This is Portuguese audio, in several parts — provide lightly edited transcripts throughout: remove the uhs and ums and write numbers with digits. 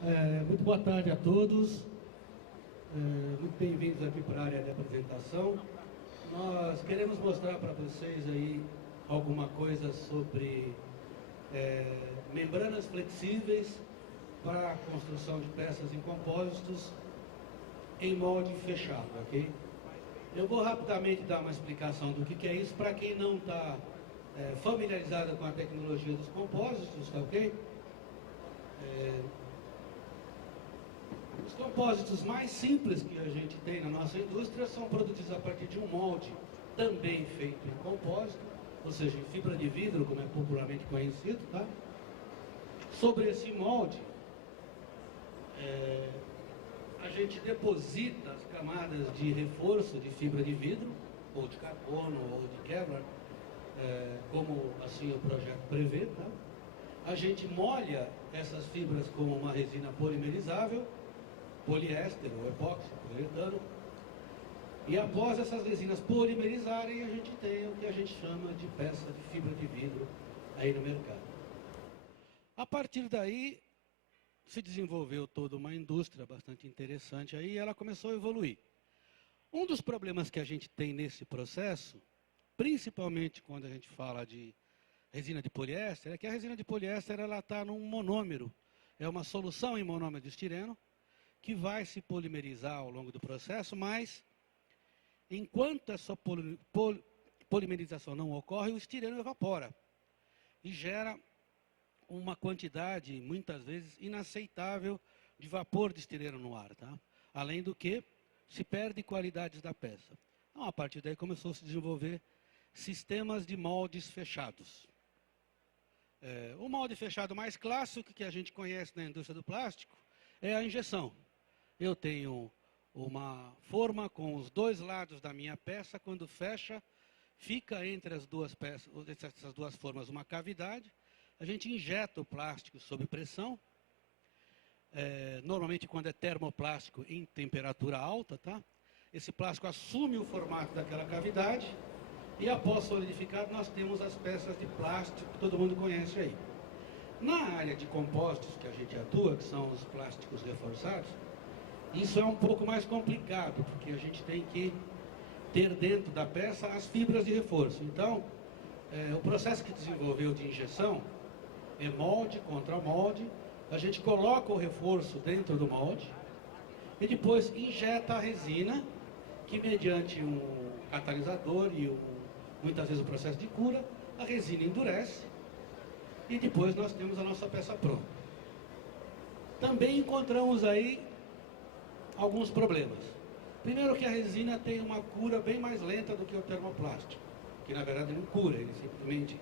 Muito boa tarde a todos, muito bem-vindos aqui para a área de apresentação. Nós queremos mostrar para vocês aí alguma coisa sobre membranas flexíveis para a construção de peças em compósitos em molde fechado, ok? Eu vou rapidamente dar uma explicação do que é isso para quem não está familiarizado com a tecnologia dos compósitos, tá ok? Os compósitos mais simples que a gente tem na nossa indústria são produzidos a partir de um molde também feito em compósito, ou seja, em fibra de vidro, como é popularmente conhecido, tá? Sobre esse molde, a gente deposita as camadas de reforço de fibra de vidro, ou de carbono, ou de Kevlar, como assim o projeto prevê, tá? A gente molha essas fibras com uma resina polimerizável, poliéster ou epóxi, poliuretano, e após essas resinas polimerizarem, a gente tem o que a gente chama de peça de fibra de vidro aí no mercado. A partir daí, se desenvolveu toda uma indústria bastante interessante aí, e ela começou a evoluir. Um dos problemas que a gente tem nesse processo, principalmente quando a gente fala de resina de poliéster, é que a resina de poliéster ela está num monômero, é uma solução em monômero de estireno, que vai se polimerizar ao longo do processo, mas enquanto essa polimerização não ocorre, o estireno evapora e gera uma quantidade, muitas vezes, inaceitável de vapor de estireno no ar, tá? Além do que, se perde qualidades da peça. Então, a partir daí começou a se desenvolver sistemas de moldes fechados. O molde fechado mais clássico que a gente conhece na indústria do plástico é a injeção. Eu tenho uma forma com os dois lados da minha peça, quando fecha, fica entre as duas peças, essas duas formas, uma cavidade. A gente injeta o plástico sob pressão, normalmente quando é termoplástico em temperatura alta, tá? Esse plástico assume o formato daquela cavidade e após solidificado nós temos as peças de plástico que todo mundo conhece aí. Na área de compósitos que a gente atua, que são os plásticos reforçados, isso é um pouco mais complicado, porque a gente tem que ter dentro da peça as fibras de reforço. Então, o processo que desenvolveu de injeção é molde contra molde, a gente coloca o reforço dentro do molde e depois injeta a resina, que mediante um catalisador e muitas vezes o processo de cura, a resina endurece e depois nós temos a nossa peça pronta. Também encontramos aí alguns problemas. Primeiro que a resina tem uma cura bem mais lenta do que o termoplástico, que na verdade não cura, ele simplesmente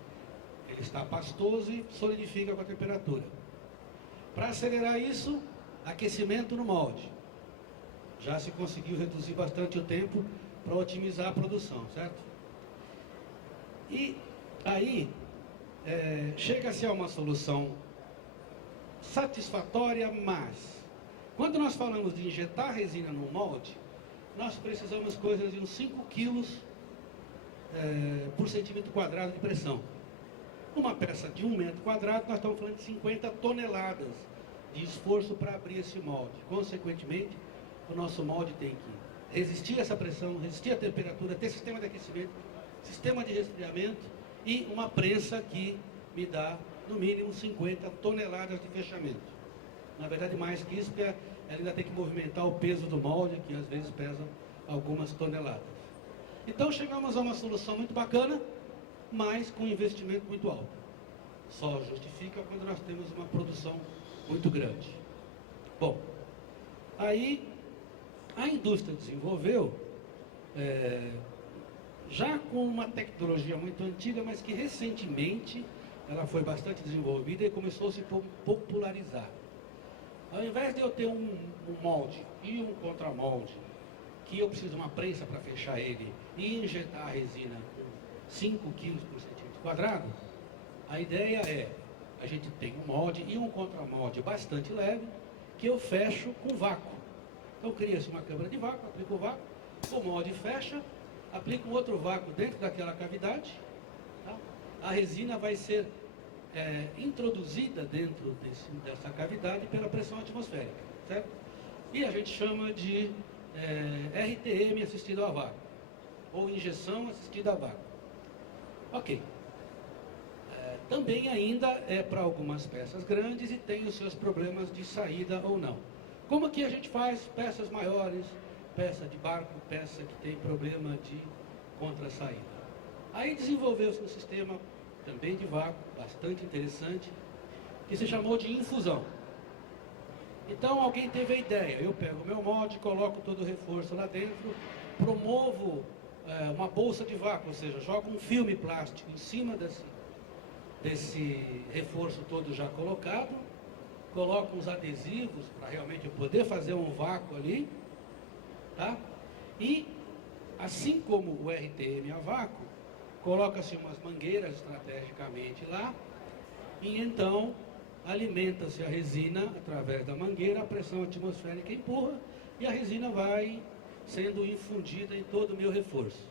está pastoso e solidifica com a temperatura. Para acelerar isso, aquecimento no molde. Já se conseguiu reduzir bastante o tempo para otimizar a produção, certo? E aí, chega-se a uma solução satisfatória, mas quando nós falamos de injetar resina no molde, nós precisamos coisas de uns 5 quilos por centímetro quadrado de pressão. Uma peça de 1 metro quadrado, nós estamos falando de 50 toneladas de esforço para abrir esse molde. Consequentemente, o nosso molde tem que resistir a essa pressão, resistir à temperatura, ter sistema de aquecimento, sistema de resfriamento e uma prensa que me dá, no mínimo, 50 toneladas de fechamento. Na verdade, mais que isso, porque ela ainda tem que movimentar o peso do molde, que às vezes pesa algumas toneladas. Então, chegamos a uma solução muito bacana, mas com investimento muito alto. Só justifica quando nós temos uma produção muito grande. Bom, aí a indústria desenvolveu, já com uma tecnologia muito antiga, mas que recentemente ela foi bastante desenvolvida e começou a se popularizar. Ao invés de eu ter um molde e um contramolde, que eu preciso de uma prensa para fechar ele e injetar a resina com 5 quilos por centímetro quadrado, a ideia é, a gente tem um molde e um contramolde bastante leve, que eu fecho com vácuo. Então cria-se uma câmara de vácuo, aplico o vácuo, o molde fecha, aplico um outro vácuo dentro daquela cavidade, tá? A resina vai ser introduzida dentro dessa cavidade pela pressão atmosférica, certo? E a gente chama de RTM assistido a vácuo, ou injeção assistida a vácuo. Ok. Também ainda é para algumas peças grandes e tem os seus problemas de saída ou não. Como que a gente faz peças maiores, peça de barco, peça que tem problema de contra-saída? Aí desenvolveu-se um sistema também de vácuo, bastante interessante, que se chamou de infusão. Então alguém teve a ideia, eu pego o meu molde, coloco todo o reforço lá dentro, promovo uma bolsa de vácuo, ou seja, jogo um filme plástico em cima desse reforço todo já colocado, coloco uns adesivos para realmente eu poder fazer um vácuo ali, tá? E assim como o RTM a vácuo, coloca-se umas mangueiras estrategicamente lá e então alimenta-se a resina através da mangueira, a pressão atmosférica empurra e a resina vai sendo infundida em todo o meu reforço.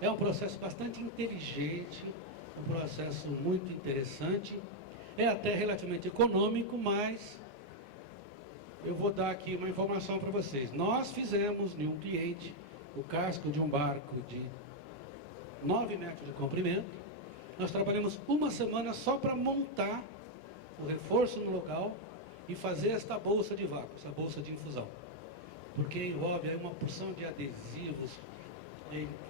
É um processo bastante inteligente, um processo muito interessante, é até relativamente econômico, mas eu vou dar aqui uma informação para vocês. Nós fizemos em um cliente o casco de um barco de 9 metros de comprimento. Nós trabalhamos uma semana só para montar o reforço no local e fazer esta bolsa de vácuo, essa bolsa de infusão. Porque envolve aí uma porção de adesivos,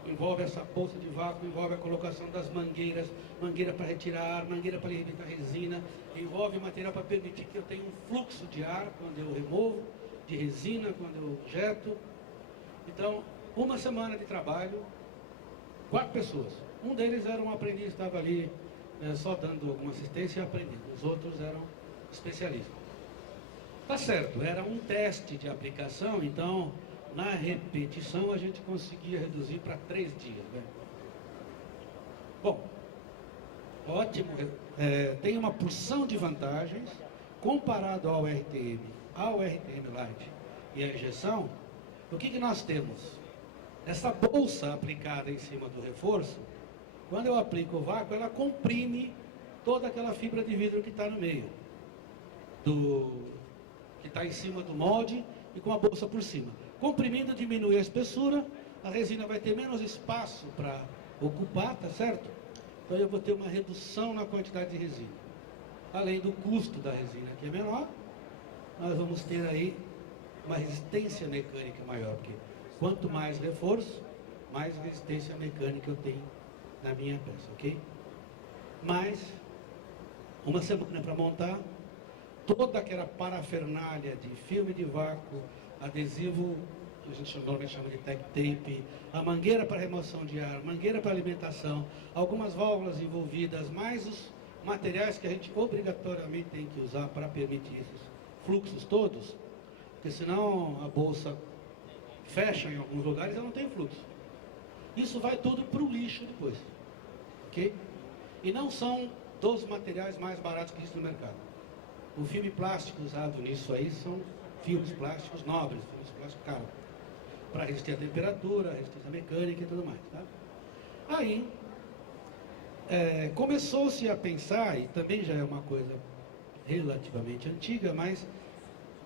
envolve essa bolsa de vácuo, envolve a colocação das mangueiras, mangueira para retirar ar, mangueira para limitar resina, envolve material para permitir que eu tenha um fluxo de ar quando eu removo, de resina quando eu injeto. Então, uma semana de trabalho, 4 pessoas. Um deles era um aprendiz, estava ali só dando alguma assistência e aprendendo. Os outros eram especialistas. Tá certo, era um teste de aplicação, então na repetição a gente conseguia reduzir para 3 dias. Né? Bom, ótimo. Tem uma porção de vantagens comparado ao RTM Light e a injeção. O que nós temos? Essa bolsa aplicada em cima do reforço, quando eu aplico o vácuo, ela comprime toda aquela fibra de vidro que está no meio, que está em cima do molde e com a bolsa por cima. Comprimindo, diminui a espessura, a resina vai ter menos espaço para ocupar, tá certo? Então eu vou ter uma redução na quantidade de resina. Além do custo da resina, que é menor, nós vamos ter aí uma resistência mecânica maior, porque quanto mais reforço, mais resistência mecânica eu tenho na minha peça, ok? Mas, uma semana para montar, toda aquela parafernália de filme de vácuo, adesivo, que a gente normalmente chama de tech tape, a mangueira para remoção de ar, mangueira para alimentação, algumas válvulas envolvidas, mais os materiais que a gente obrigatoriamente tem que usar para permitir esses fluxos todos, porque senão a bolsa fecha em alguns lugares e ela não tem fluxo. Isso vai tudo para o lixo depois, ok? E não são dos materiais mais baratos que existem no mercado. O filme plástico usado nisso aí são filmes plásticos nobres, filmes plásticos caros, para resistir à temperatura, resistência mecânica e tudo mais, tá? Aí, começou-se a pensar, e também já é uma coisa relativamente antiga, mas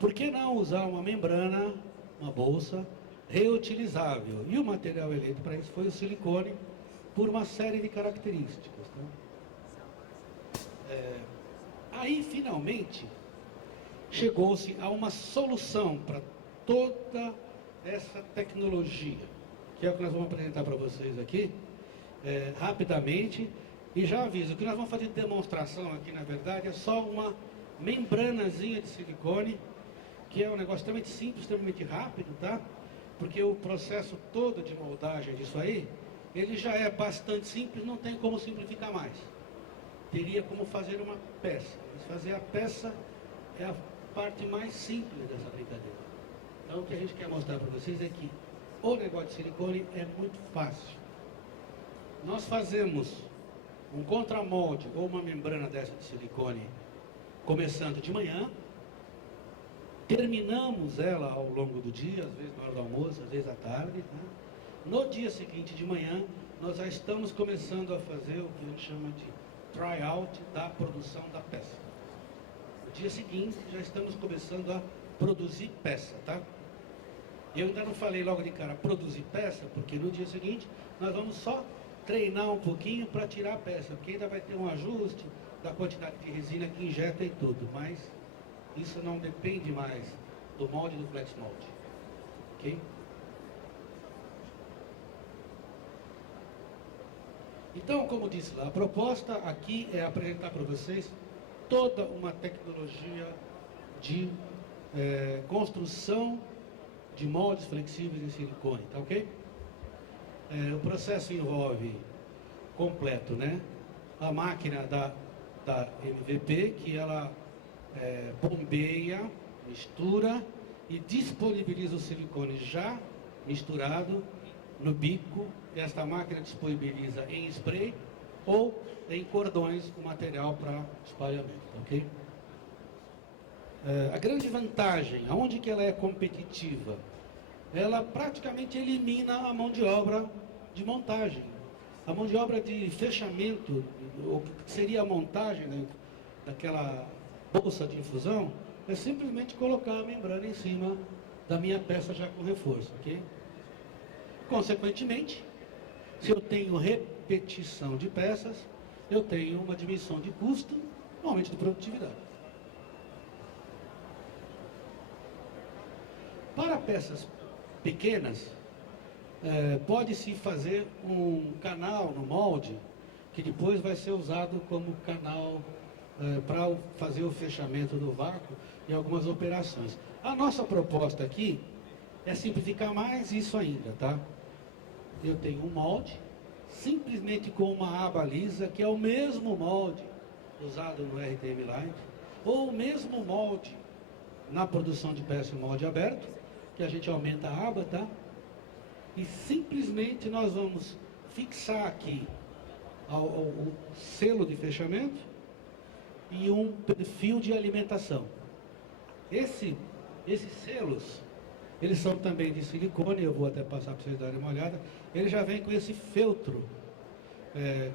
por que não usar uma membrana, uma bolsa, reutilizável? E o material eleito para isso foi o silicone, por uma série de características. Aí, finalmente, chegou-se a uma solução para toda essa tecnologia, que é o que nós vamos apresentar para vocês aqui, rapidamente. E já aviso, o que nós vamos fazer de demonstração aqui, na verdade, é só uma membranazinha de silicone, que é um negócio extremamente simples, extremamente rápido, tá? Porque o processo todo de moldagem disso aí, ele já é bastante simples, não tem como simplificar mais. Teria como fazer uma peça. Mas fazer a peça é a parte mais simples dessa brincadeira. Então o que a gente quer mostrar para vocês é que o negócio de silicone é muito fácil. Nós fazemos um contramolde ou uma membrana dessa de silicone começando de manhã, terminamos ela ao longo do dia, às vezes na hora do almoço, às vezes à tarde, né? No dia seguinte de manhã, nós já estamos começando a fazer o que a gente chama de tryout da produção da peça. No dia seguinte, já estamos começando a produzir peça, tá? Eu ainda não falei logo de cara produzir peça, porque no dia seguinte nós vamos só treinar um pouquinho para tirar a peça, porque ainda vai ter um ajuste da quantidade de resina que injeta e tudo, mas isso não depende mais do molde do flex mold, ok? Então, como disse lá, a proposta aqui é apresentar para vocês toda uma tecnologia de construção de moldes flexíveis em silicone, tá ok? O processo envolve completo, né? A máquina da MVP, que ela bombeia, mistura e disponibiliza o silicone já misturado no bico. Esta máquina disponibiliza em spray ou em cordões o material para espalhamento, ok? A grande vantagem, aonde que ela é competitiva? Ela praticamente elimina a mão de obra de montagem. A mão de obra de fechamento, o que seria a montagem, né, daquela bolsa de infusão, é simplesmente colocar a membrana em cima da minha peça já com reforço, ok? Consequentemente, se eu tenho repetição de peças, eu tenho uma diminuição de custo, um aumento de produtividade. Para peças pequenas, pode-se fazer um canal no molde, que depois vai ser usado como canal para fazer o fechamento do vácuo em algumas operações. A nossa proposta aqui é simplificar mais isso ainda, tá? Eu tenho um molde, simplesmente com uma aba lisa, que é o mesmo molde usado no RTM Line, ou o mesmo molde na produção de peça em molde aberto, que a gente aumenta a aba, tá? E simplesmente nós vamos fixar aqui o selo de fechamento e um perfil de alimentação. Esses selos, eles são também de silicone, eu vou até passar para vocês darem uma olhada. Ele já vem com esse feltro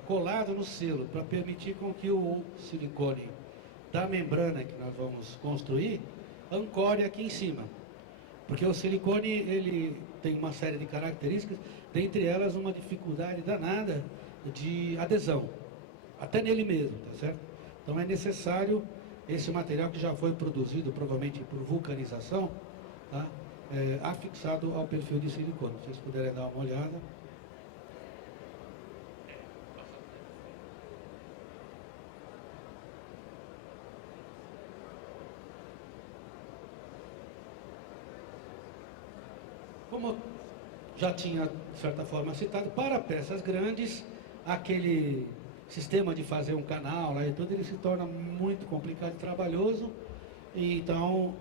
colado no selo, para permitir com que o silicone da membrana que nós vamos construir ancore aqui em cima. Porque o silicone, ele tem uma série de características, dentre elas uma dificuldade danada de adesão, até nele mesmo, tá certo? Então é necessário esse material que já foi produzido, provavelmente por vulcanização, tá? Afixado ao perfil de silicone. Se vocês puderem dar uma olhada. Como já tinha, de certa forma, citado, para peças grandes, aquele sistema de fazer um canal lá e tudo, ele se torna muito complicado e trabalhoso. E então,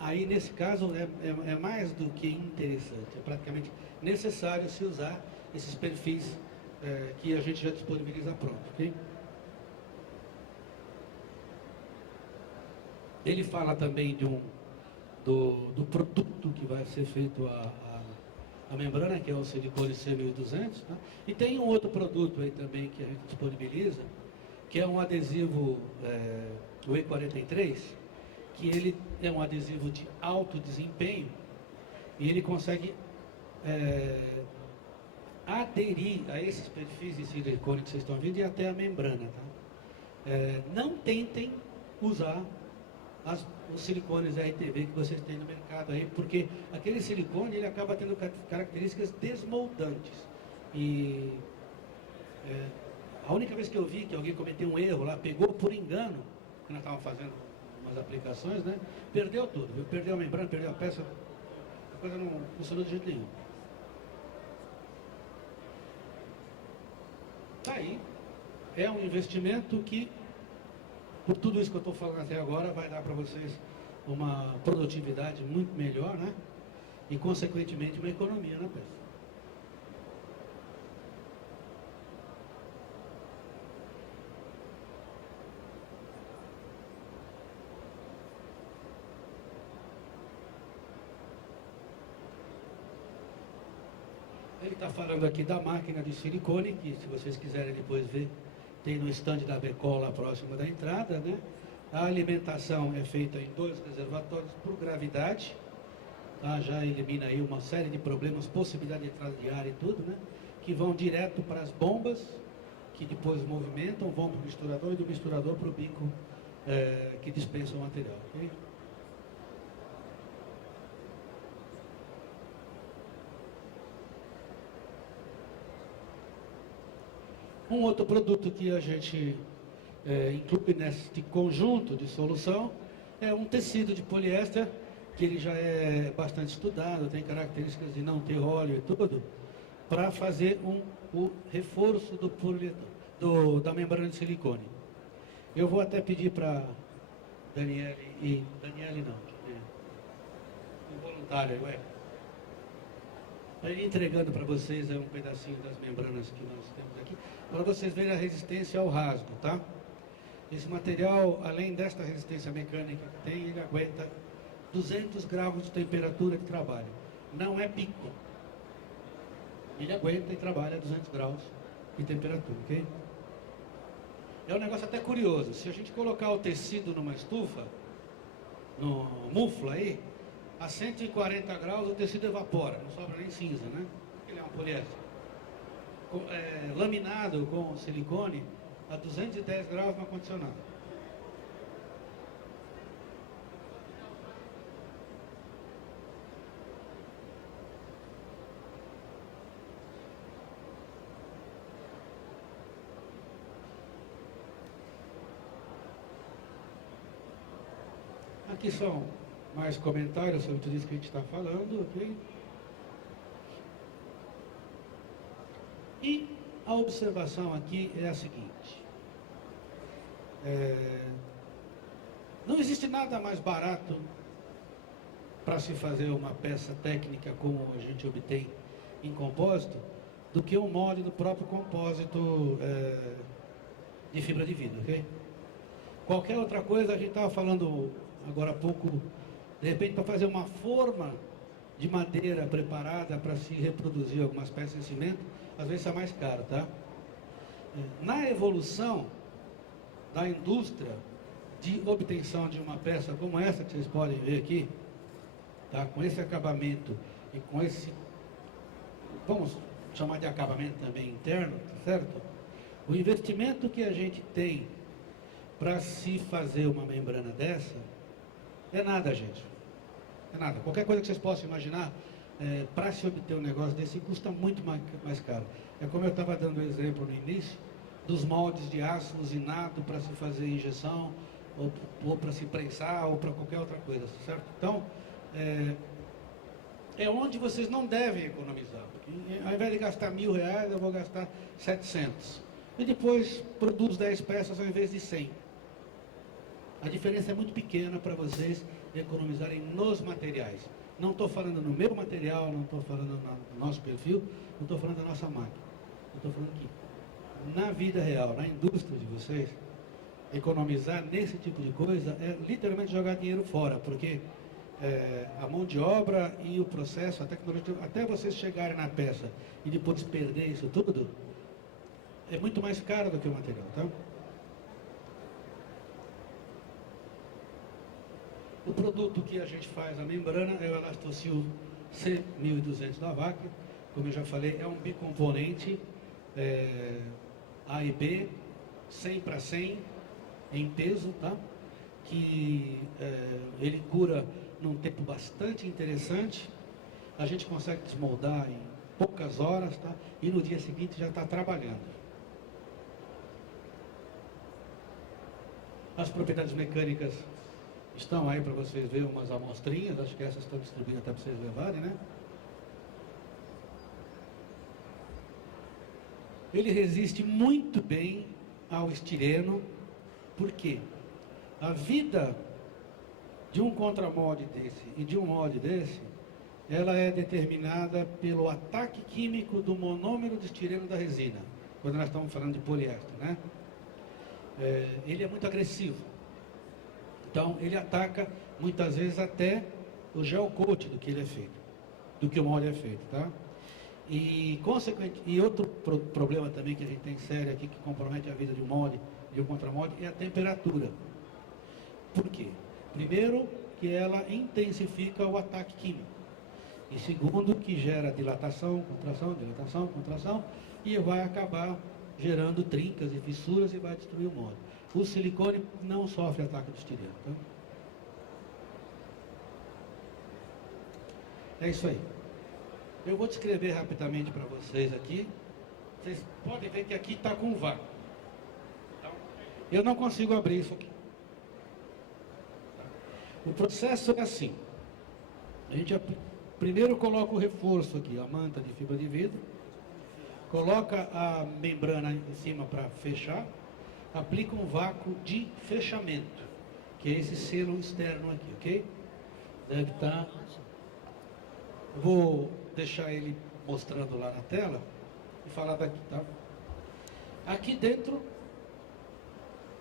aí nesse caso, é mais do que interessante, é praticamente necessário se usar esses perfis que a gente já disponibiliza pronto, ok? Ele fala também do produto que vai ser feito a membrana, que é o silicone C1200, tá? E tem um outro produto aí também que a gente disponibiliza, que é um adesivo, o E43, que ele é um adesivo de alto desempenho e ele consegue aderir a esses perfis de silicone que vocês estão vendo e até a membrana, tá? Não tentem usar os silicones RTV que vocês têm no mercado aí, porque aquele silicone ele acaba tendo características desmoldantes. E a única vez que eu vi que alguém cometeu um erro lá, pegou por engano, que nós estávamos fazendo umas aplicações, né? Perdeu tudo, viu? Perdeu a membrana, perdeu a peça, a coisa não funcionou de jeito nenhum. Tá aí, é um investimento que, por tudo isso que eu estou falando até agora, vai dar para vocês uma produtividade muito melhor, né? E, consequentemente, uma economia na peça. Ele está falando aqui da máquina de silicone, que se vocês quiserem depois ver, tem no estande da Becola próximo da entrada, né? A alimentação é feita em 2 reservatórios por gravidade, tá? Já elimina aí uma série de problemas, possibilidade de entrada de ar e tudo, né? Que vão direto para as bombas, que depois movimentam, vão para o misturador e do misturador para o bico que dispensa o material. Okay? Um outro produto que a gente inclui neste conjunto de solução é um tecido de poliéster, que ele já é bastante estudado, tem características de não ter óleo e tudo, para fazer o reforço da membrana de silicone. Eu vou até pedir para Daniele não, voluntário, Ele entregando para vocês um pedacinho das membranas que nós temos aqui, para vocês verem a resistência ao rasgo, tá? Esse material, além desta resistência mecânica que tem, ele aguenta 200 graus de temperatura de trabalho. Não é pico. Ele aguenta e trabalha a 200 graus de temperatura, ok? É um negócio até curioso. Se a gente colocar o tecido numa estufa, no mufla aí, a 140 graus o tecido evapora, não sobra nem cinza, né? Ele é um poliéster. Laminado com silicone, a 210 graus no ar-condicionado. Aqui são mais comentários sobre tudo isso que a gente está falando, ok? E a observação aqui é a seguinte: não existe nada mais barato para se fazer uma peça técnica como a gente obtém em compósito do que um molde do próprio compósito de fibra de vidro, ok? Qualquer outra coisa, a gente estava falando agora há pouco, de repente para fazer uma forma de madeira preparada para se reproduzir algumas peças de cimento, às vezes é mais caro, tá? Na evolução da indústria de obtenção de uma peça como essa que vocês podem ver aqui, tá? Com esse acabamento e com esse, vamos chamar de acabamento também interno, tá certo? O investimento que a gente tem para se fazer uma membrana dessa é nada, gente. É nada. Qualquer coisa que vocês possam imaginar, para se obter um negócio desse, custa muito mais caro. É como eu estava dando o exemplo no início, dos moldes de aço usinado para se fazer injeção, ou para se prensar, ou para qualquer outra coisa, certo? Então, é onde vocês não devem economizar. Porque, ao invés de gastar R$1.000, eu vou gastar 700. E depois produz 10 peças ao invés de 100. A diferença é muito pequena para vocês economizarem nos materiais. Não estou falando no meu material, não estou falando no nosso perfil, não estou falando da nossa máquina. Estou falando aqui. Na vida real, na indústria de vocês, economizar nesse tipo de coisa é literalmente jogar dinheiro fora, porque a mão de obra e o processo, a tecnologia, até vocês chegarem na peça e depois perder isso tudo, é muito mais caro do que o material, tá? O produto que a gente faz, a membrana, é o Elastocil C1200 da VAC. Como eu já falei, é um bicomponente A e B, 100 para 100, em peso, tá? Que ele cura num tempo bastante interessante. A gente consegue desmoldar em poucas horas, tá? E no dia seguinte já está trabalhando. As propriedades mecânicas estão aí para vocês verem umas amostrinhas, acho que essas estão distribuídas até para vocês levarem, né? Ele resiste muito bem ao estireno, porque a vida de um contramolde desse e de um molde desse, ela é determinada pelo ataque químico do monômero de estireno da resina, quando nós estamos falando de poliéster, né? Ele é muito agressivo. Então, ele ataca, muitas vezes, até o gel coat do que ele é feito, do que o molde é feito, tá? E outro problema também que a gente tem sério aqui, que compromete a vida de um molde e um contramolde, é a temperatura. Por quê? Primeiro, que ela intensifica o ataque químico. E segundo, que gera dilatação, contração, e vai acabar gerando trincas e fissuras e vai destruir o molde. O silicone não sofre ataque do estileno. Tá? É isso aí. Eu vou descrever rapidamente para vocês aqui. Vocês podem ver que aqui está com vácuo. Então, eu não consigo abrir isso aqui. O processo é assim. A gente primeiro coloca o reforço aqui, a manta de fibra de vidro. Coloca a membrana em cima para fechar. Aplica um vácuo de fechamento, que é esse selo externo aqui, ok? Deve estar... Vou deixar ele mostrando lá na tela e falar daqui, tá? Aqui dentro,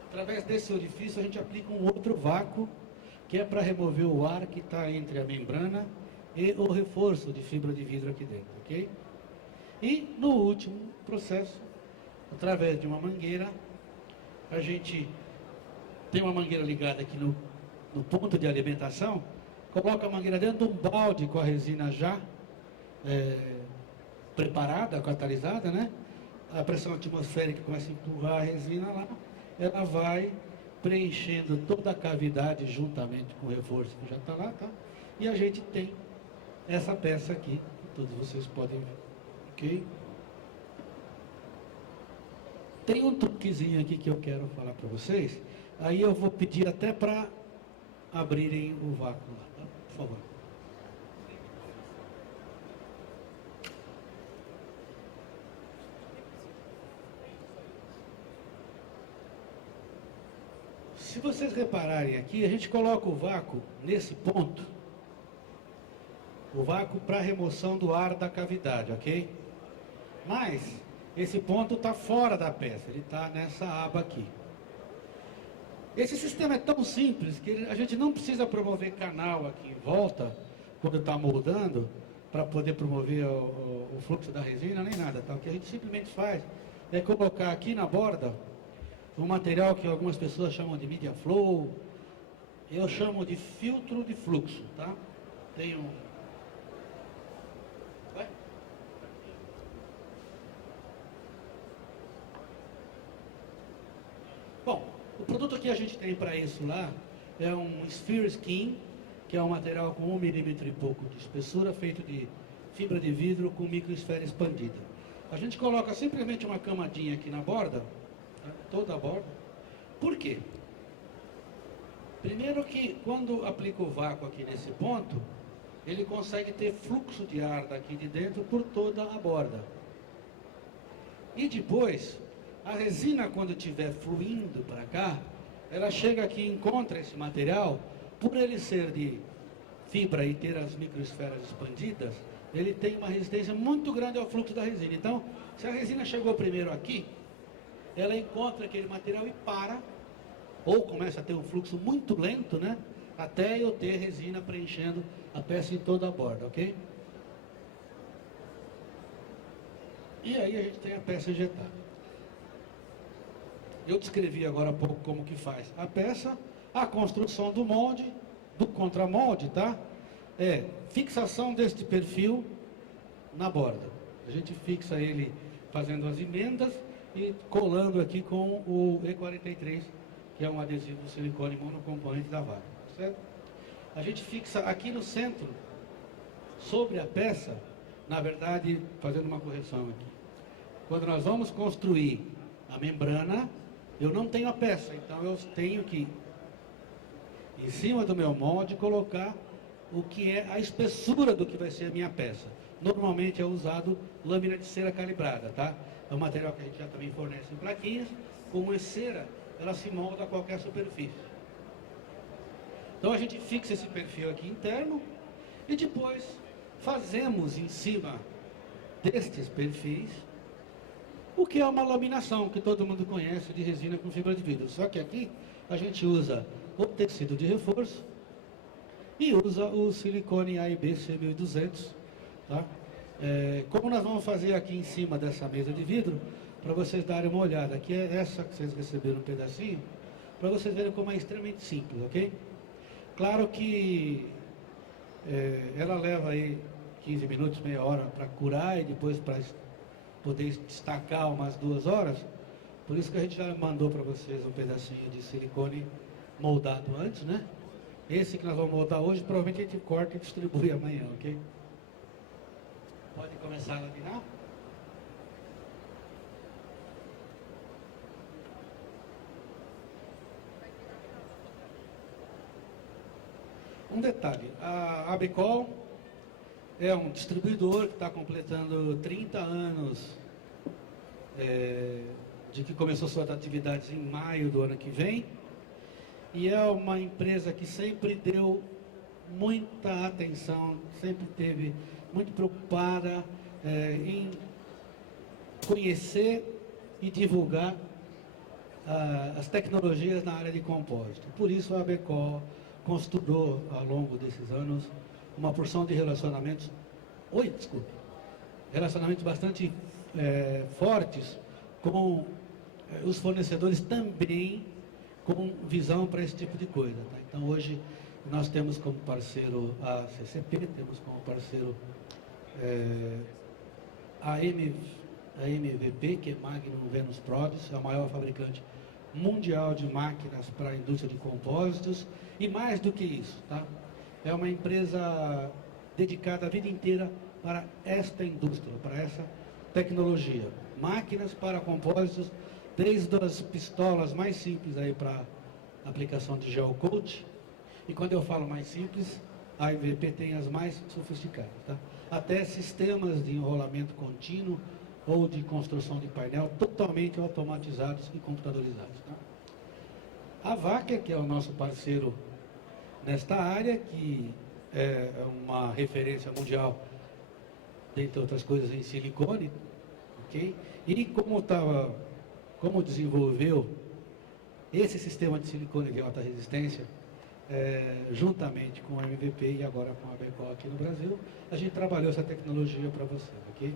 através desse orifício, a gente aplica um outro vácuo, que é para remover o ar que está entre a membrana e o reforço de fibra de vidro aqui dentro, ok? E no último processo, através de uma mangueira, a gente tem uma mangueira ligada aqui no ponto de alimentação, coloca a mangueira dentro de um balde com a resina já preparada, catalisada, né? A pressão atmosférica começa a empurrar a resina lá, ela vai preenchendo toda a cavidade juntamente com o reforço que já está lá, tá? E a gente tem essa peça aqui, que todos vocês podem ver, ok? Tem um truquezinho aqui que eu quero falar para vocês, aí eu vou pedir até para abrirem o vácuo lá, tá? Por favor. Se vocês repararem aqui, a gente coloca o vácuo nesse ponto, o vácuo para remoção do ar da cavidade, ok? Mas esse ponto está fora da peça, ele está nessa aba aqui. Esse sistema é tão simples que a gente não precisa promover canal aqui em volta, quando está moldando, para poder promover o fluxo da resina, nem nada. Tá? O que a gente simplesmente faz é colocar aqui na borda um material que algumas pessoas chamam de media flow, eu chamo de filtro de fluxo. Tá? Tem um... Vai? Bom, o produto que a gente tem para isso lá é um Sphere Skin, que é um material com 1 milímetro e pouco de espessura, feito de fibra de vidro com microesfera expandida. A gente coloca simplesmente uma camadinha aqui na borda, tá? Toda a borda. Por quê? Primeiro que quando aplica o vácuo aqui nesse ponto, ele consegue ter fluxo de ar daqui de dentro por toda a borda. E depois, a resina, quando estiver fluindo para cá, ela chega aqui e encontra esse material, por ele ser de fibra e ter as microesferas expandidas, ele tem uma resistência muito grande ao fluxo da resina. Então, se a resina chegou primeiro aqui, ela encontra aquele material e para, ou começa a ter um fluxo muito lento, né? Até eu ter resina preenchendo a peça em toda a borda, ok? E aí a gente tem a peça injetada. Eu descrevi agora há pouco como que faz a peça, a construção do molde, do contramolde, tá? É fixação deste perfil na borda. A gente fixa ele fazendo as emendas e colando aqui com o E43, que é um adesivo de silicone monocomponente da Vaca, certo? A gente fixa aqui no centro, sobre a peça, na verdade, fazendo uma correção aqui. Quando nós vamos construir a membrana, eu não tenho a peça, então eu tenho que, em cima do meu molde, colocar o que é a espessura do que vai ser a minha peça. Normalmente é usado lâmina de cera calibrada, tá? É um material que a gente já também fornece em plaquinhas. Como é cera, ela se molda a qualquer superfície. Então a gente fixa esse perfil aqui interno e depois fazemos em cima destes perfis o que é uma laminação, que todo mundo conhece, de resina com fibra de vidro. Só que aqui a gente usa o tecido de reforço e usa o silicone A e B C1200, tá? Como nós vamos fazer aqui em cima dessa mesa de vidro, para vocês darem uma olhada. Aqui é essa que vocês receberam um pedacinho, para vocês verem como é extremamente simples, ok? Claro que ela leva aí 15 minutos, meia hora para curar e depois para poder destacar umas 2 horas. Por isso que a gente já mandou para vocês um pedacinho de silicone moldado antes, né? Esse que nós vamos moldar hoje, provavelmente a gente corta e distribui amanhã, ok? Pode começar a laminar. Um detalhe, a Abicol é um distribuidor que está completando 30 anos de que começou suas atividades em maio do ano que vem, e é uma empresa que sempre deu muita atenção, sempre esteve muito preocupada em conhecer e divulgar as tecnologias na área de compósito. Por isso a Abicol construiu ao longo desses anos uma porção de relacionamentos, relacionamentos bastante fortes com os fornecedores também com visão para esse tipo de coisa. Tá? Então hoje nós temos como parceiro a CCP, temos como parceiro a MVP, que é Magnum Venus Produce, é a maior fabricante mundial de máquinas para a indústria de compósitos, e mais do que isso, tá? É uma empresa dedicada a vida inteira para esta indústria, para essa tecnologia. Máquinas para compósitos, desde as pistolas mais simples aí para aplicação de gel coat, e quando eu falo mais simples, a MVP tem as mais sofisticadas, tá? Até sistemas de enrolamento contínuo ou de construção de painel totalmente automatizados e computadorizados. Tá? A Wacker, que é o nosso parceiro nesta área, que é uma referência mundial, dentre outras coisas, em silicone, ok? E como desenvolveu esse sistema de silicone de alta resistência, juntamente com a MVP e agora com a Abicol aqui no Brasil, a gente trabalhou essa tecnologia para você, ok?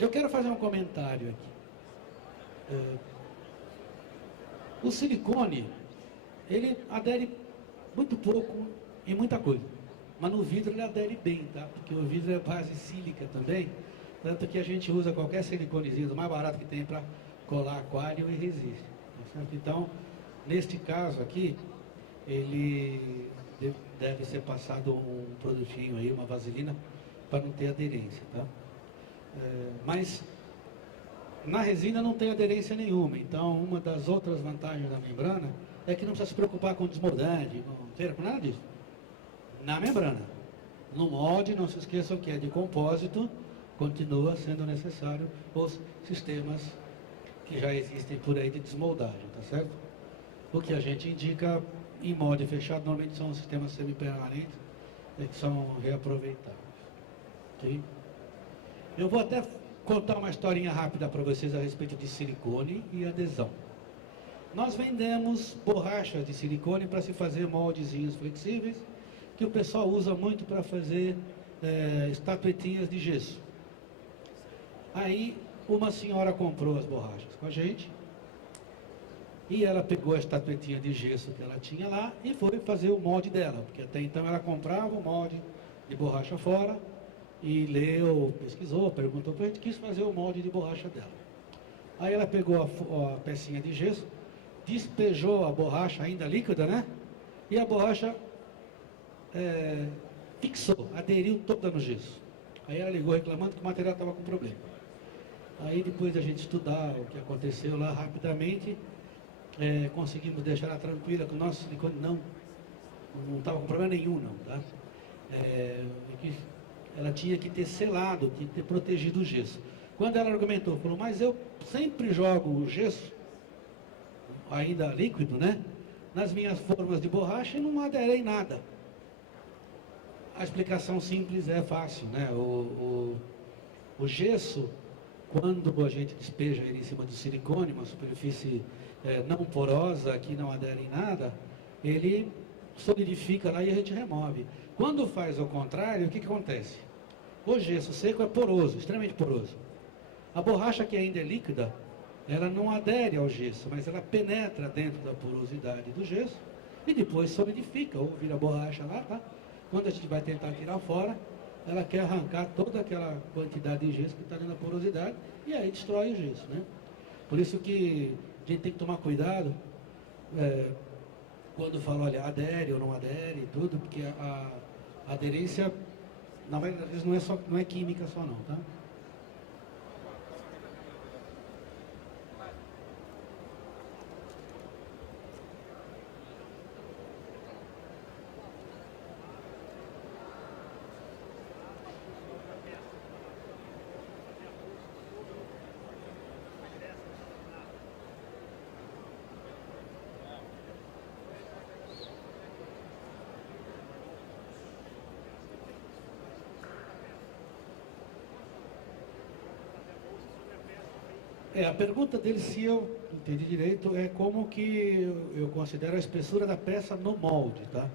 Eu quero fazer um comentário aqui. O silicone, ele adere muito pouco em muita coisa, mas no vidro ele adere bem, tá? Porque o vidro é base sílica também, tanto que a gente usa qualquer siliconezinho, o mais barato que tem para colar aquário e resiste. Tá certo? Então, neste caso aqui, ele deve ser passado um produtinho aí, uma vaselina, para não ter aderência, tá? Mas na resina não tem aderência nenhuma, então uma das outras vantagens da membrana é que não precisa se preocupar com desmoldante, com nada disso. Na membrana. No molde, não se esqueçam que é de compósito, continua sendo necessário os sistemas que já existem por aí de desmoldagem, tá certo? O que a gente indica em molde fechado normalmente são sistemas semipermanentes que são reaproveitáveis. Okay? Eu vou até contar uma historinha rápida para vocês a respeito de silicone e adesão. Nós vendemos borrachas de silicone para se fazer moldezinhos flexíveis, que o pessoal usa muito para fazer estatuetinhas de gesso. Aí uma senhora comprou as borrachas com a gente, e ela pegou a estatuetinha de gesso que ela tinha lá e foi fazer o molde dela, porque até então ela comprava o molde de borracha fora, e leu, pesquisou, perguntou para a gente, quis fazer o molde de borracha dela. Aí ela pegou a pecinha de gesso, despejou a borracha ainda líquida, né? E a borracha fixou, aderiu toda no gesso. Aí ela ligou reclamando que o material estava com problema. Aí depois da gente estudar o que aconteceu lá rapidamente, conseguimos deixar ela tranquila que o nosso silicone não estava com problema nenhum, não, tá? Ela tinha que ter selado, tinha que ter protegido o gesso. Quando ela argumentou, falou, mas eu sempre jogo o gesso, ainda líquido, né? Nas minhas formas de borracha e não adere em nada. A explicação simples é fácil, né? O gesso, quando a gente despeja ele em cima do silicone, uma superfície não porosa, que não adere em nada, ele solidifica lá e a gente remove. Quando faz ao contrário, o que acontece? O gesso seco é poroso, extremamente poroso. A borracha que ainda é líquida, ela não adere ao gesso, mas ela penetra dentro da porosidade do gesso e depois solidifica, ou vira borracha lá, tá? Quando a gente vai tentar tirar fora, ela quer arrancar toda aquela quantidade de gesso que está dentro da porosidade e aí destrói o gesso, né? Por isso que a gente tem que tomar cuidado quando fala, olha, adere ou não adere e tudo, porque a aderência, na maioria das vezes, não é química só não, tá? A pergunta dele, se eu entendi direito, é como que eu considero a espessura da peça no molde, tá?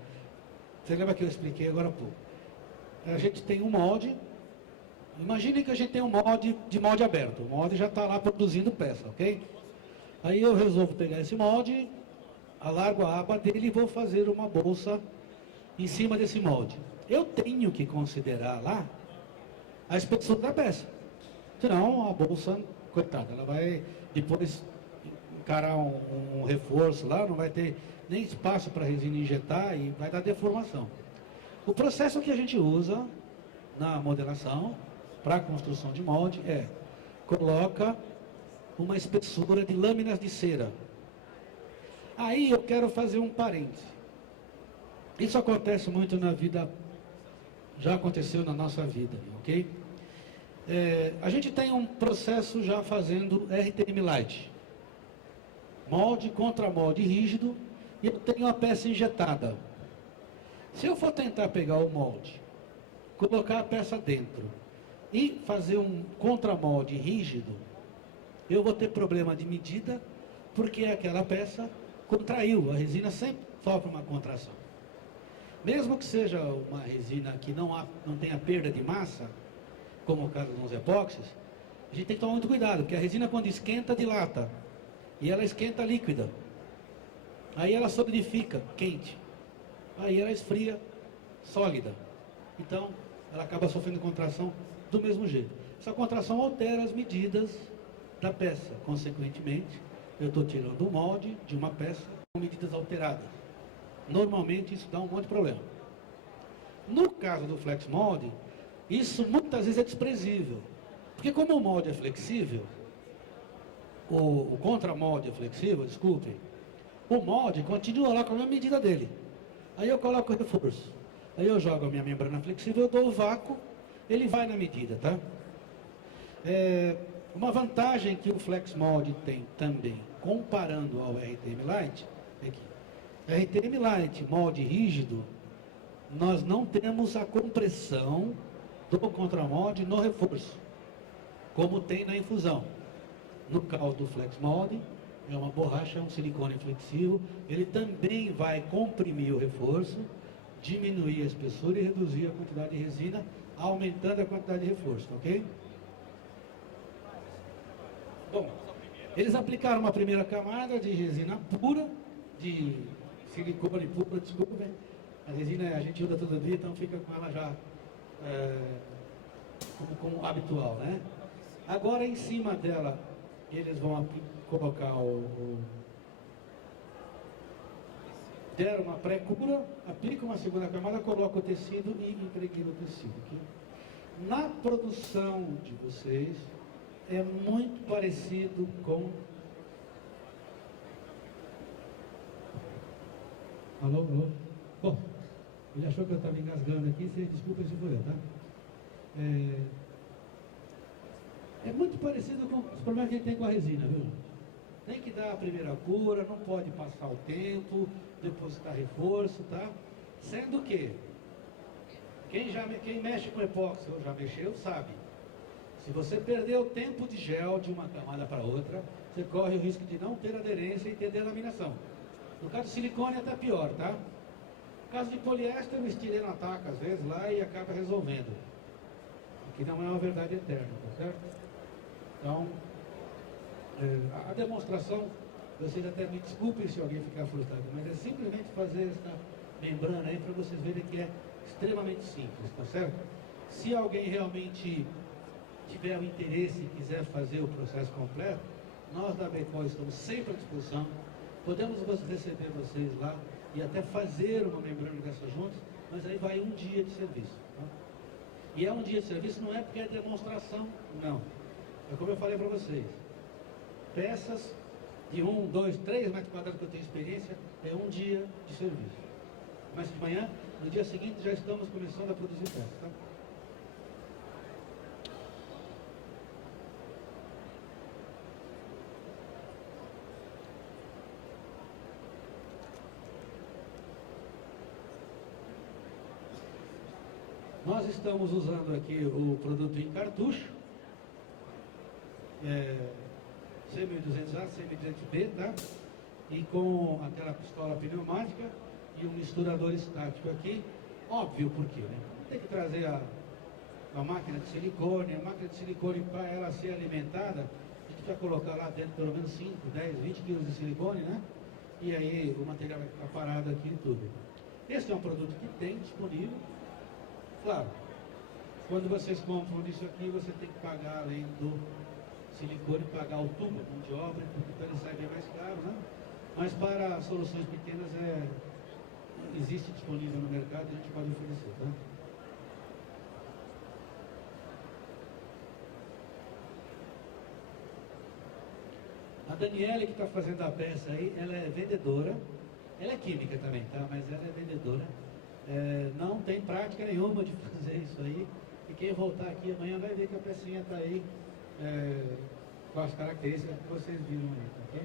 Você lembra que eu expliquei agora há pouco? A gente tem um molde, imagine que a gente tem um molde de molde aberto, o molde já está lá produzindo peça, ok? Aí eu resolvo pegar esse molde, alargo a aba dele e vou fazer uma bolsa em cima desse molde. Eu tenho que considerar lá a espessura da peça, senão a bolsa, coitada, ela vai depois encarar um reforço lá, não vai ter nem espaço para a resina injetar e vai dar deformação. O processo que a gente usa na modelação para a construção de molde coloca uma espessura de lâminas de cera. Aí eu quero fazer um parêntese. Isso acontece muito na vida, já aconteceu na nossa vida, ok? A gente tem um processo já fazendo RTM Light, molde contra molde rígido, e eu tenho a peça injetada. Se eu for tentar pegar o molde, colocar a peça dentro e fazer um contramolde rígido, eu vou ter problema de medida, porque aquela peça contraiu, a resina sempre sofre uma contração. Mesmo que seja uma resina que não tenha perda de massa, como o caso dos epóxis, a gente tem que tomar muito cuidado, porque a resina quando esquenta dilata, e ela esquenta líquida, aí ela solidifica, quente, aí ela esfria, sólida, então ela acaba sofrendo contração do mesmo jeito. Essa contração altera as medidas da peça, consequentemente, eu estou tirando o molde de uma peça com medidas alteradas. Normalmente isso dá um monte de problema. No caso do flex molde, isso muitas vezes é desprezível, porque como o molde é flexível, o contramolde é flexível, desculpem, o molde continua lá com a mesma medida dele. Aí eu coloco o reforço, aí eu jogo a minha membrana flexível, eu dou o vácuo, ele vai na medida, tá? Uma vantagem que o flex molde tem também, comparando ao RTM Light, é que RTM Light, molde rígido, nós não temos a compressão do contramolde no reforço, como tem na infusão. No caso do flex molde, é uma borracha, é um silicone flexível, ele também vai comprimir o reforço, diminuir a espessura e reduzir a quantidade de resina, aumentando a quantidade de reforço, ok? Bom, eles aplicaram uma primeira camada de resina pura, de silicone puro, desculpem. A resina a gente usa todo dia, então fica com ela já como habitual, né? Agora em cima dela, eles vão colocar deram uma pré-cura, aplica uma segunda camada, coloca o tecido e impregna o tecido. Okay? Na produção de vocês, é muito parecido com... Alô, alô? Bom, ele achou que eu estava engasgando aqui, desculpa se foi eu, tá? É muito parecido com os problemas que a gente tem com a resina, viu? Tem que dar a primeira cura, não pode passar o tempo, depositar reforço, tá? Sendo que, quem mexe com epóxi ou já mexeu, sabe. Se você perder o tempo de gel de uma camada para outra, você corre o risco de não ter aderência e ter delaminação. No caso do silicone é até pior, tá? caso de poliéster, o estireno ataca às vezes lá e acaba resolvendo. Que não é uma verdade eterna, tá certo? Então, a demonstração, vocês até me desculpem se alguém ficar frustrado, mas é simplesmente fazer essa membrana aí para vocês verem que é extremamente simples, tá certo? Se alguém realmente tiver o interesse e quiser fazer o processo completo, nós da Becol estamos sempre à disposição, podemos receber vocês lá e até fazer uma membrana dessas juntas, mas aí vai um dia de serviço, tá? E é um dia de serviço, não é porque é demonstração, não. É como eu falei para vocês. Peças de 1, 2, 3 metros quadrados que eu tenho experiência, é um dia de serviço. Mas de manhã, no dia seguinte, já estamos começando a produzir peças, tá? Nós estamos usando aqui o produto em cartucho, C1200A, C1200B, tá? E com aquela pistola pneumática e um misturador estático aqui. Óbvio por quê, né? Tem que trazer a máquina de silicone. A máquina de silicone, para ela ser alimentada, a gente vai colocar lá dentro pelo menos 5, 10, 20 quilos de silicone, né? E aí o material vai ficar parado aqui e tudo. Esse é um produto que tem disponível. Claro, quando vocês compram isso aqui, você tem que pagar, além do silicone, pagar o tubo, mão de obra, porque ele sai bem mais caro, né? Mas para soluções pequenas, existe disponível no mercado e a gente pode oferecer, tá? A Daniela, que está fazendo a peça aí, ela é vendedora, ela é química também, tá? Mas ela é vendedora. Não tem prática nenhuma de fazer isso aí, e quem voltar aqui amanhã vai ver que a pecinha está aí com as características que vocês viram aí, tá ok?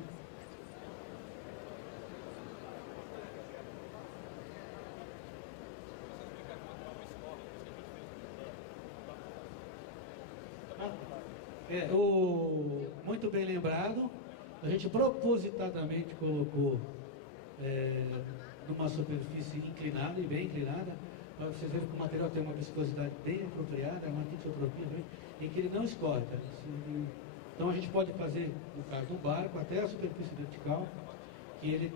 Muito bem lembrado, a gente propositadamente colocou numa superfície inclinada e bem inclinada, para vocês verem que o material tem uma viscosidade bem apropriada, é uma tisopropia, em que ele não escorre. Tá? Então a gente pode fazer, no caso do barco, até a superfície vertical, que ele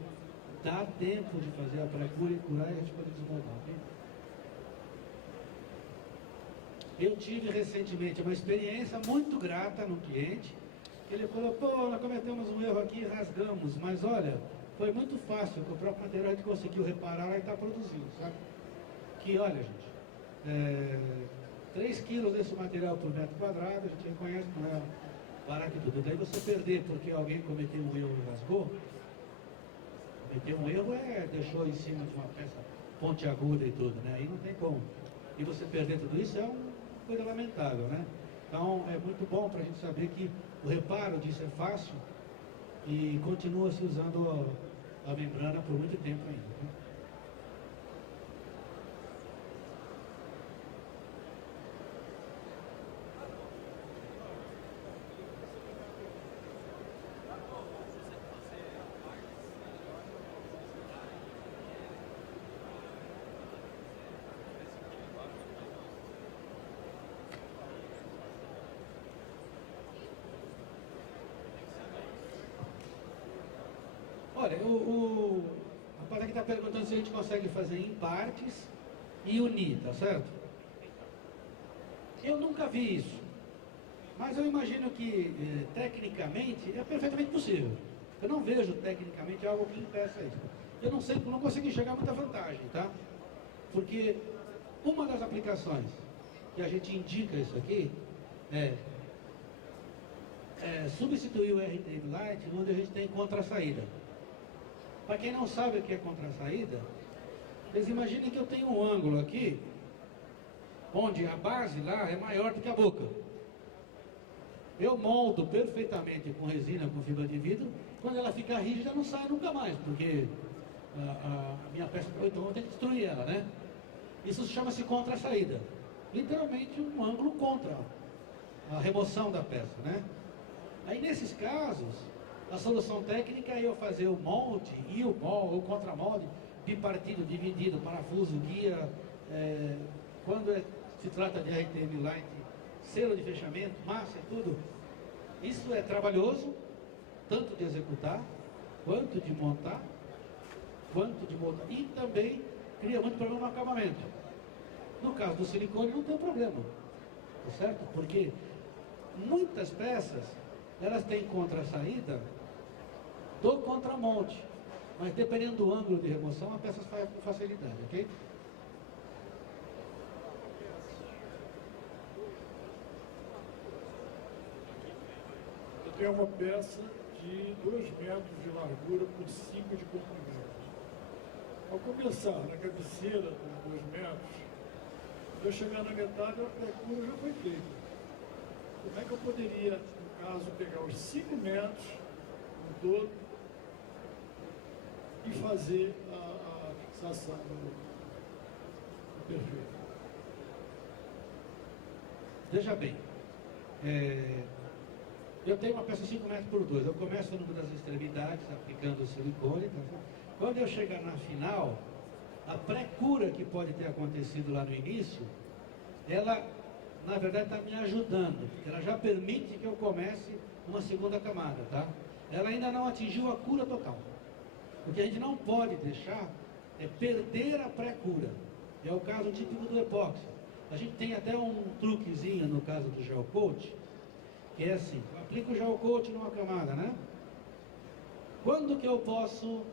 dá tempo de fazer a pré-cura e curar e a gente pode desmoldar. Okay? Eu tive recentemente uma experiência muito grata no cliente, que ele falou, pô, nós cometemos um erro aqui e rasgamos, mas olha, foi muito fácil, com o próprio material a gente conseguiu reparar e está produzindo, sabe? Que, olha, gente, 3 quilos desse material por metro quadrado, a gente reconhece que não é barato e tudo. Daí você perder porque alguém cometeu um erro e rasgou, cometeu um erro deixou em cima de uma peça pontiaguda e tudo, né? Aí não tem como. E você perder tudo isso é uma coisa lamentável, né? Então é muito bom para a gente saber que o reparo disso é fácil e continua se usando a membrana por muito tempo ainda. Né? Olha, o rapaz aqui está perguntando se a gente consegue fazer em partes e unir, tá certo? Eu nunca vi isso, mas eu imagino que tecnicamente é perfeitamente possível. Eu não vejo tecnicamente algo que impeça isso. Eu não consigo enxergar muita vantagem, tá? Porque uma das aplicações que a gente indica isso aqui é substituir o RTM Lite onde a gente tem contra-saída. Para quem não sabe o que é contra-saída, vocês imaginem que eu tenho um ângulo aqui, onde a base lá é maior do que a boca. Eu moldo perfeitamente com resina, com fibra de vidro, quando ela ficar rígida não sai nunca mais, porque a minha peça, então eu tenho que destruir ela, né? Isso chama-se contra-saída. Literalmente um ângulo contra a remoção da peça, né? Aí nesses casos, a solução técnica é eu fazer o molde e o contramolde bipartido, dividido, parafuso, guia, quando se trata de RTM Light, selo de fechamento, massa e tudo, isso é trabalhoso, tanto de executar, quanto de montar, e também cria muito problema no acabamento. No caso do silicone não tem problema, tá certo? Porque muitas peças, elas têm contra-saída do contramonte, mas dependendo do ângulo de remoção, a peça sai com facilidade, ok? Eu tenho uma peça de 2 metros de largura por 5 de comprimento. Ao começar na cabeceira dos 2 metros, quando eu chegar na metade, a pré-cura já foi feita. Como é que eu poderia, no caso, pegar os 5 metros no todo e fazer a fixação do perfil? Veja bem, eu tenho uma peça 5 metros por 2, eu começo no das extremidades, aplicando o silicone, tá? Quando eu chegar na final, a pré-cura que pode ter acontecido lá no início, ela, na verdade, está me ajudando, porque ela já permite que eu comece uma segunda camada, tá? Ela ainda não atingiu a cura total. O que a gente não pode deixar é perder a pré-cura. É o caso típico do epóxi. A gente tem até um truquezinho no caso do gel coat, que é assim, eu aplico o gel coat numa camada, né? Quando que eu posso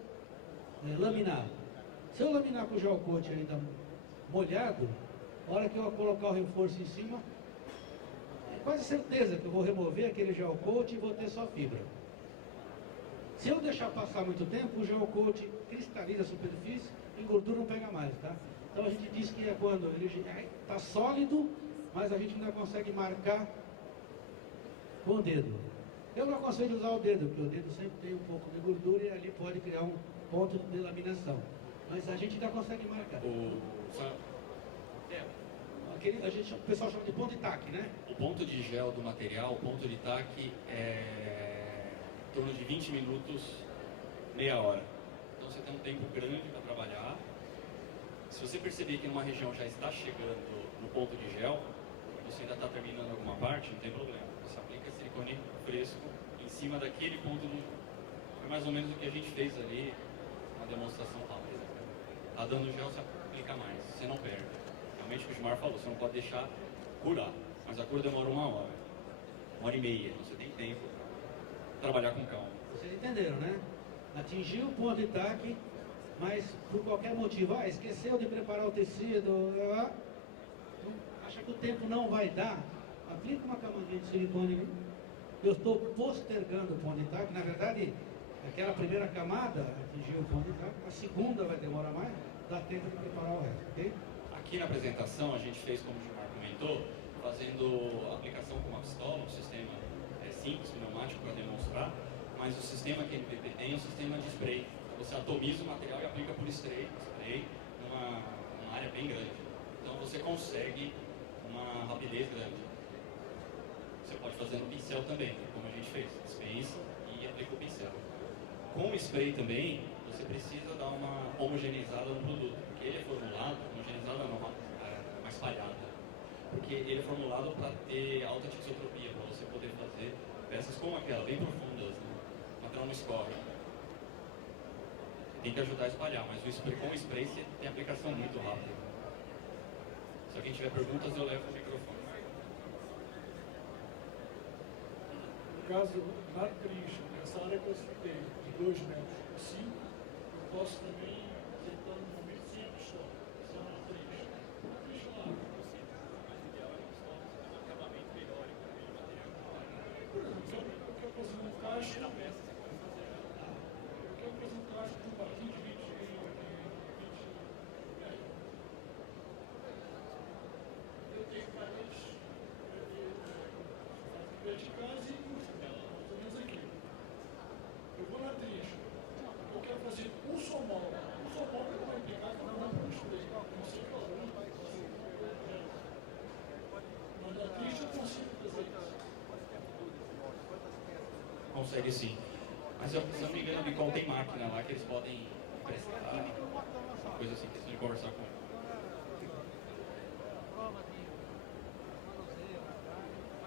laminar? Se eu laminar com o gel coat ainda molhado, a hora que eu colocar o reforço em cima, é quase certeza que eu vou remover aquele gel coat e vou ter só fibra. Se eu deixar passar muito tempo, o gel coat cristaliza a superfície e gordura não pega mais, tá? Então a gente diz que é quando ele está sólido, mas a gente ainda consegue marcar com o dedo. Eu não aconselho usar o dedo, porque o dedo sempre tem um pouco de gordura e ali pode criar um ponto de laminação. Mas a gente ainda consegue marcar. O pessoal chama de ponto de taque, né? O ponto de gel do material, o ponto de taque é em torno de 20 minutos, meia hora. Então você tem um tempo grande para trabalhar. Se você perceber que numa região já está chegando no ponto de gel, você ainda está terminando alguma parte, não tem problema. Você aplica silicone fresco em cima daquele ponto do... Foi mais ou menos o que a gente fez ali, uma demonstração rápida. Está dando gel, você aplica mais, você não perde. Realmente o que o Gilmar falou, você não pode deixar curar, mas a cura demora 1 hora, 1h30, você tem tempo para trabalhar com calma. Vocês entenderam, né? Atingiu o ponto de taque, mas por qualquer motivo, esqueceu de preparar o tecido, acha que o tempo não vai dar, aplica uma camadinha de silicone. Eu estou postergando o ponto de taque, na verdade, aquela primeira camada atingiu o ponto de taque, a segunda vai demorar mais, dá tempo de preparar o resto, ok? Aqui na apresentação a gente fez, como o Gilmar comentou, fazendo a aplicação com uma pistola, um sistema simples, pneumático para demonstrar, mas o sistema que a NPP tem é um sistema de spray. Você atomiza o material e aplica por spray numa área bem grande. Então você consegue uma rapidez grande. Você pode fazer no pincel também, como a gente fez, dispensa e aplica o pincel. Com o spray também, você precisa dar uma homogeneizada no produto, porque ele é formulado, homogeneizada não, uma espalhada, porque ele é formulado para ter alta tisotropia, para você poder fazer peças como aquela, bem profundas, né? O material não escorre. Tem que ajudar a espalhar, mas o spray, com o spray você tem aplicação muito rápida. Se alguém tiver perguntas, eu levo o microfone. No caso, na trincha, nessa área que eu citei, de 2 metros por 5, eu posso também acertar no momento sem a pistola, só na trincha. Na trincha lá. Por exemplo, eu quero fazer um encaixe na peça. Eu quero fazer um encaixe de um barquinho de 20 eu tenho paredes verticais e mais ou menos aqui. Eu vou na trincha. Eu quero fazer um somol. Um somol não vai pegar que não dá para misturar. Não sei qual é. Mas na trincha eu consigo fazer isso. Consegue sim. Mas se eu não me engano, a Bicol tem máquina lá que eles podem emprestar. coisa assim, questão de conversar com ele.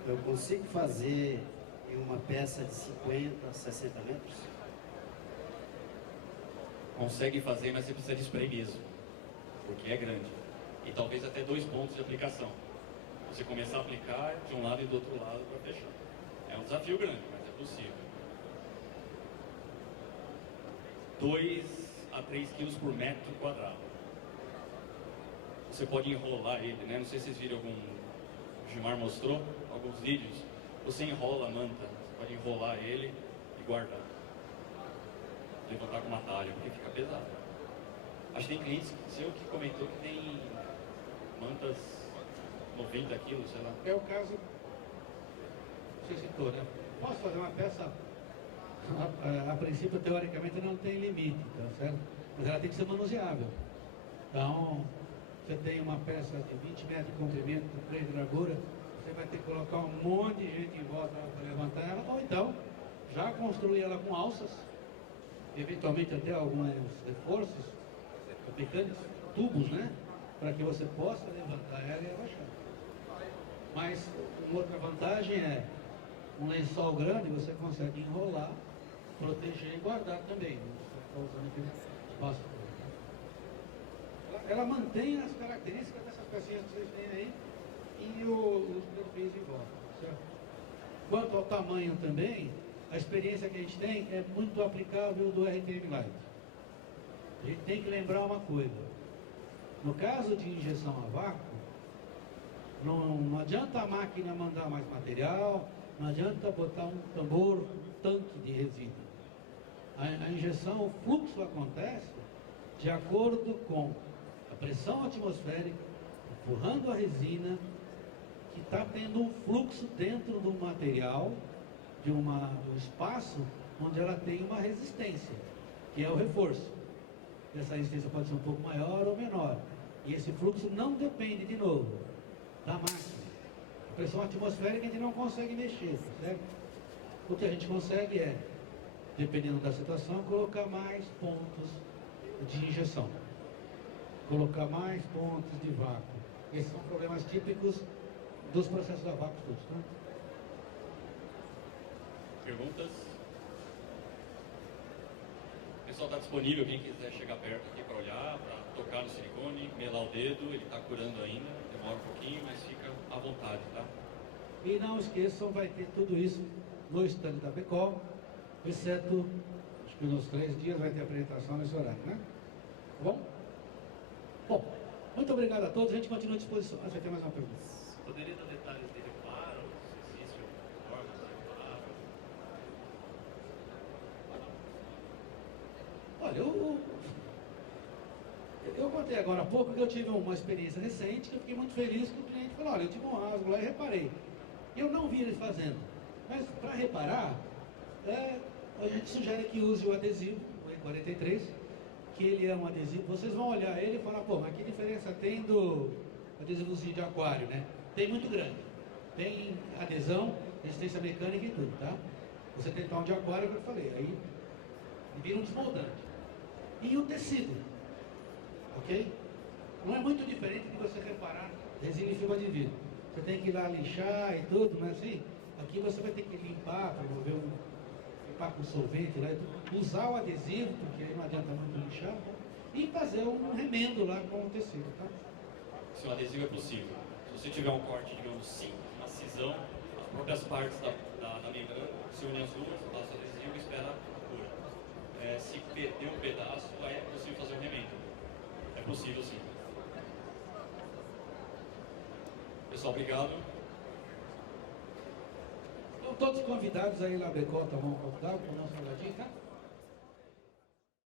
Eu consigo fazer em uma peça de 50, 60 metros? Consegue fazer, mas você precisa de spray mesmo, porque é grande. E talvez até 2 pontos de aplicação. Você começar a aplicar de um lado e do outro lado para fechar. É um desafio grande, mas é possível. 2 a 3 quilos por metro quadrado. Você pode enrolar ele, né? Não sei se vocês viram o Gilmar mostrou alguns vídeos. Você enrola a manta, você pode enrolar ele e guardar. Levantar com uma talha, porque fica pesado. Acho que tem clientes seu que comentou que tem mantas 90 quilos, sei lá. É o caso que você citou, né? Posso fazer uma peça, a princípio, teoricamente, não tem limite, tá certo? Mas ela tem que ser manuseável. Então, você tem uma peça de 20 metros de comprimento, 3 de largura, você vai ter que colocar um monte de gente em volta para levantar ela, ou então, já construir ela com alças, eventualmente até alguns reforços mecânicos, tubos, né? Para que você possa levantar ela e abaixar. Mas uma outra vantagem é um lençol grande, você consegue enrolar, proteger e guardar também. Você está usando aquele espaço. Ela mantém as características dessas pecinhas que vocês têm aí e os perfis em volta. Certo? Quanto ao tamanho também, a experiência que a gente tem é muito aplicável do RTM Lite. A gente tem que lembrar uma coisa. No caso de injeção a vácuo, não adianta a máquina mandar mais material, não adianta botar um tambor, um tanque de resina. A injeção, o fluxo acontece de acordo com a pressão atmosférica, empurrando a resina, que está tendo um fluxo dentro do material, de um espaço onde ela tem uma resistência, que é o reforço. Essa resistência pode ser um pouco maior ou menor. E esse fluxo não depende, de novo, da máquina. A pressão atmosférica a gente não consegue mexer, certo? O que a gente consegue é, dependendo da situação, colocar mais pontos de injeção. Colocar mais pontos de vácuo. Esses são problemas típicos dos processos a vácuo todos, tá? Perguntas? O pessoal está disponível, quem quiser chegar perto aqui para olhar, para tocar no silicone, melar o dedo, ele está curando ainda, demora um pouquinho, mas fica à vontade, tá? E não esqueçam, vai ter tudo isso no stand da Becol, exceto, acho que nos 3 dias vai ter apresentação nesse horário, né? Tá bom? Bom, muito obrigado a todos, a gente continua à disposição. Ah, você tem mais uma pergunta? Poderia dar detalhes de reparo, se existe forma de reparo? Olha, eu contei agora há pouco que eu tive uma experiência recente que eu fiquei muito feliz que o cliente falou, olha, eu tive um rasgo lá e reparei. Eu não vi ele fazendo, mas para reparar, a gente sugere que use o adesivo, o E43, que ele é um adesivo, vocês vão olhar ele e falar, pô, mas que diferença tem do adesivozinho de aquário, né? Tem muito grande. Tem adesão, resistência mecânica e tudo, tá? Você tem um de aquário, que eu falei, aí vira um desmoldante. E o tecido, ok? Não é muito diferente de você reparar resina em fibra de vidro. Você tem que ir lá lixar e tudo, mas assim, aqui você vai ter que limpar, promover limpar com solvente lá, usar o adesivo, porque aí não adianta muito lixar, tá? E fazer um remendo lá com o tecido, tá? Se o adesivo é possível. Se você tiver um corte, digamos, simples, uma cisão, as próprias partes da membrana, se une as duas, passa o adesivo e espera a cura. Se perder um pedaço, aí é possível fazer um remendo. É possível, sim. Pessoal, obrigado. Estão todos convidados aí na Becol, tomar um copo d'água, com o nosso salgadinho, tá?